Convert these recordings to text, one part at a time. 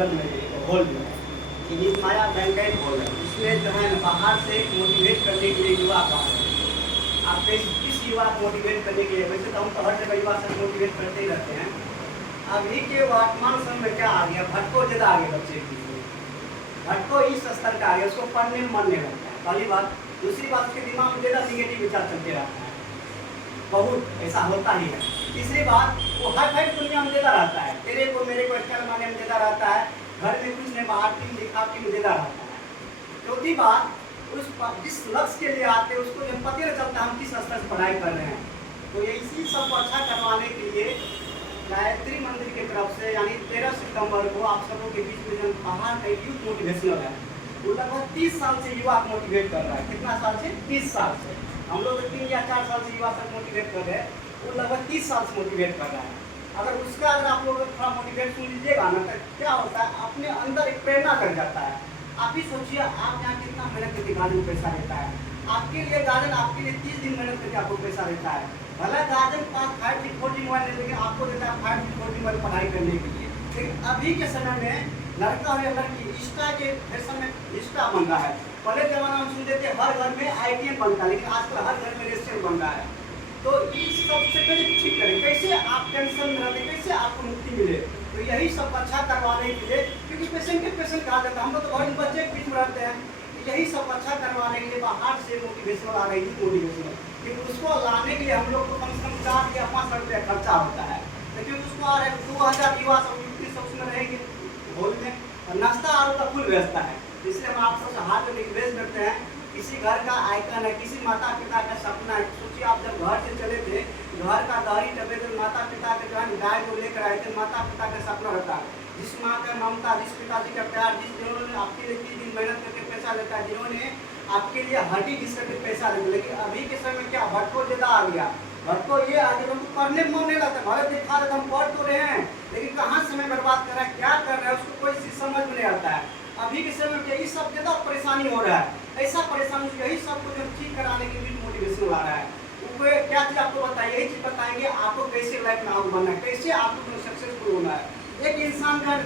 बगल में हॉल में है कि ये माया बैंकेट हॉल है। इसमें जो है ना बाहर से मोटिवेट करने के लिए युवा का है। आप किस युवा को मोटिवेट करने के लिए, वैसे तो हम तो हर जगह युवा से मोटिवेट करते ही रहते हैं। अभी के वर्तमान समय में क्या आ गया, भटको ज़्यादा आ गया बच्चे की, भटको इस स्तर का आ गया, उसको पढ़ने में मन नहीं लगता है, पहली बात। दूसरी बात, उसके दिमाग में ज़्यादा निगेटिव विचार चलते रहता है, बहुत ऐसा होता ही है। तीसरी बात, वो हर दुनिया में ज़्यादा रहता है, तेरे को मेरे को स्टाइल माने में ज़्यादा रहता है, घर में कुछ नहीं, बाहर टीम दिखावटी में ज़्यादा रहता है। चौथी बात, जिस लक्ष्य के लिए आते हैं उसको जब पता चलता है हम किस स्तर से पढ़ाई कर रहे हैं। तो ये इसी सबको अच्छा करवाने के लिए गायत्री मंदिर की तरफ से यानी 13 सितंबर को आप सबों के बीच में बाहर का यूथ मोटिवेशनल है, वो लगभग 30 साल से युवा को मोटिवेट कर रहा है। कितना साल से? 30 साल से। हम लोग 3 या 4 साल से युवा तक मोटिवेट कर रहे हैं, वो लगभग 30 साल से मोटिवेट कर रहा है। अगर आप लोग थोड़ा मोटिवेट सुन लीजिएगा ना, तो क्या होता है, अपने अंदर एक प्रेरणा कर जाता है। आप ही सोचिए, आप यहाँ कितना मेहनत करके गार्जियन पैसा लेता है, आपके लिए गार्जियन आपके लिए 30 दिन मेहनत करके आपको पैसा लेता है। भला गार्जियन पास 5G 4G मोबाइल ले, लेकिन आपको देता है 5G 4G मोबाइल पढ़ाई करने के लिए। लेकिन अभी के समय में लड़का और लड़की इंस्टा के फैशन में इंस्टा बन रहा है। पहले जमाना में सुनते थे हर घर में ITN बनता है, लेकिन आजकल हर घर में रेस्टोरेंट बन रहा है। तो इस सबसे पहले ठीक करें, कैसे आप टेंशन में रहते, कैसे आपको मुक्ति मिले। तो यही सब अच्छा करवाने के लिए, क्योंकि पेशेंट कहा जाता है, हम लोग तो बहुत बच्चे के बीच में रहते हैं, यही सब अच्छा करवाने के लिए बाहर से मोटिवेशनल आ रही है, मोटिवेशनल। लेकिन उसको लाने के लिए हम लोग को कम से कम 4 या 5 रुपया खर्चा होता है। लेकिन उसको आ रहे 2000 युवा सब उसमें रहेंगे हॉल में, और नाश्ता आलू का फुल व्यवस्था है। इसलिए हम आप सबसे हाथ में रिक्वेस्ट करते हैं, किसी घर का आइकन है, किसी माता पिता का सपना है। सोचिए आप जब घर से चले थे, घर का दहरी टपे थे, माता पिता के जो है गाय को लेकर आए थे, माता पिता का सपना रहता है, जिस माँ का ममता, जिस पिताजी का प्यार, जिन्होंने आपके लिए 3 दिन मेहनत करके पैसा लेता है, जिन्होंने आपके लिए हड्डी घिस करके पैसा लेते। लेकिन अभी के समय में क्या भटको ज़्यादा आ गया, भटको ये आ गया, उनको पढ़ने में मन नहीं लगता। भले दिखा रहे हम पढ़ तो रहे हैं, लेकिन कहाँ समय बर्बाद कर रहा है, क्या कर रहा है, उसको कोई चीज़ समझ में नहीं आता है। अभी के समय में यही सब ज़्यादा परेशानी हो रहा है, ऐसा परेशानी, यही सब को जब ठीक कराने के लिए मोटिवेशन ला रहा है। वो क्या चीज़ आपको बताइए, यही चीज़ बताएंगे आपको कैसे लाइफ में आगे बनना है, कैसे आपको सक्सेसफुल होना है। एक इंसान का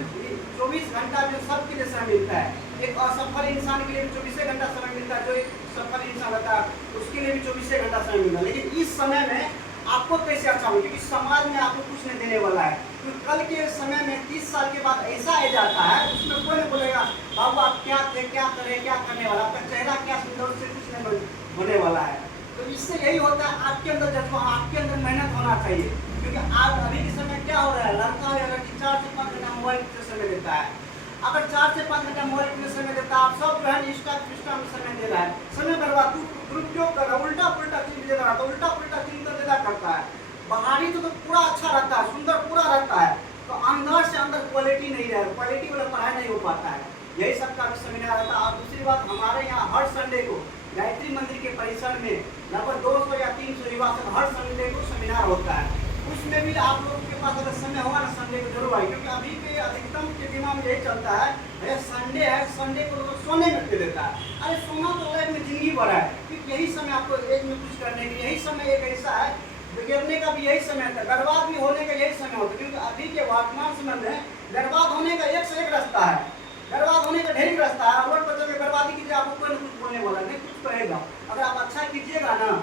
24 घंटा जो सबके लिए समय मिलता है, एक असफल इंसान के लिए भी 24 घंटा समय मिलता है, जो एक सफल इंसान रहता है उसके लिए भी 24 घंटा समय मिलता है। लेकिन इस समय में आपको कैसे अच्छा हो, क्योंकि समाज में आपको कुछ नहीं देने वाला है। क्योंकि कल के समय में 30 साल के बाद ऐसा आ जाता है, उसमें कोई नहीं बोलेगा बाबू आप क्या थे, क्या करें, क्या करने वाला, आपका चेहरा क्या सुंदर, उससे कुछ नहीं होने वाला है। तो इससे यही होता है, आपके अंदर जज्बा, आपके अंदर मेहनत होना चाहिए। क्योंकि आज अभी के समय क्या हो रहा है, लड़का या लड़की 4 से 5 घंटा मोबाइल पे समय देता है। अगर 4 से 5 घंटा मोबाइल पे समय देता है, आप सब जो है इंस्टा में समय दे रहा है, समय बर्बाद, दुरुपयोग कर रहा है, उल्टा पुल्टा चीज दे रहा है, तो उल्टा पुल्टा चिंता ज्यादा करता है। बाहरी तो पूरा अच्छा रहता है, सुंदर पूरा रहता है, तो अंदर से अंदर क्वालिटी नहीं रहे, क्वालिटी वाला पढ़ाई नहीं हो पाता है। यही सबका सेमिनार रहता है। और दूसरी बात, हमारे यहाँ हर संडे को गायत्री मंदिर के परिसर में लगभग 200 या 300 युवा से हर संडे को सेमिनार होता है। उसमें भी आप लोगों के पास अगर समय होगा ना, संडे को जरूर आए, क्योंकि अभी के अधिकतम के दिमाग में यही चलता है, भैया संडे है, संडे को लोग सोने में दे देता है। अरे सोना तो लाइफ में जिंदगी भर है, क्योंकि यही समय आपको एज में कुछ करने के, यही समय एक ऐसा है, बिगड़ने का भी यही समय होता है, बर्बाद भी होने का यही समय होता है। क्योंकि अभी के वर्तमान समय में बर्बाद होने का एक से एक रास्ता है, बर्बाद होने का ढेर रास्ता है। रोड पर जब बर्बादी कीजिए, आपको कोई ना कुछ बोलने वाला नहीं, कुछ कहेगा। अगर आप अच्छा कीजिएगा ना,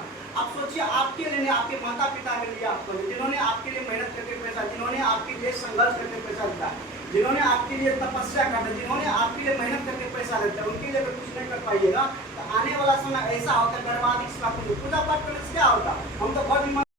आप सोचिए आपके लिए नहीं, आपके माता पिता के लिए आप करें, जिन्होंने आपके लिए मेहनत करके पैसा, जिन्होंने आपके लिए संघर्ष करके पैसा दिया, जिन्होंने आपके लिए तपस्या करते, जिन्होंने आपके लिए मेहनत करके पैसा देता है, उनके लिए अगर कुछ नहीं कर पाइएगा तो आने वाला समय ऐसा होता है बर्बादी। पूजा पाठ करने से क्या होता, हम तो बहुत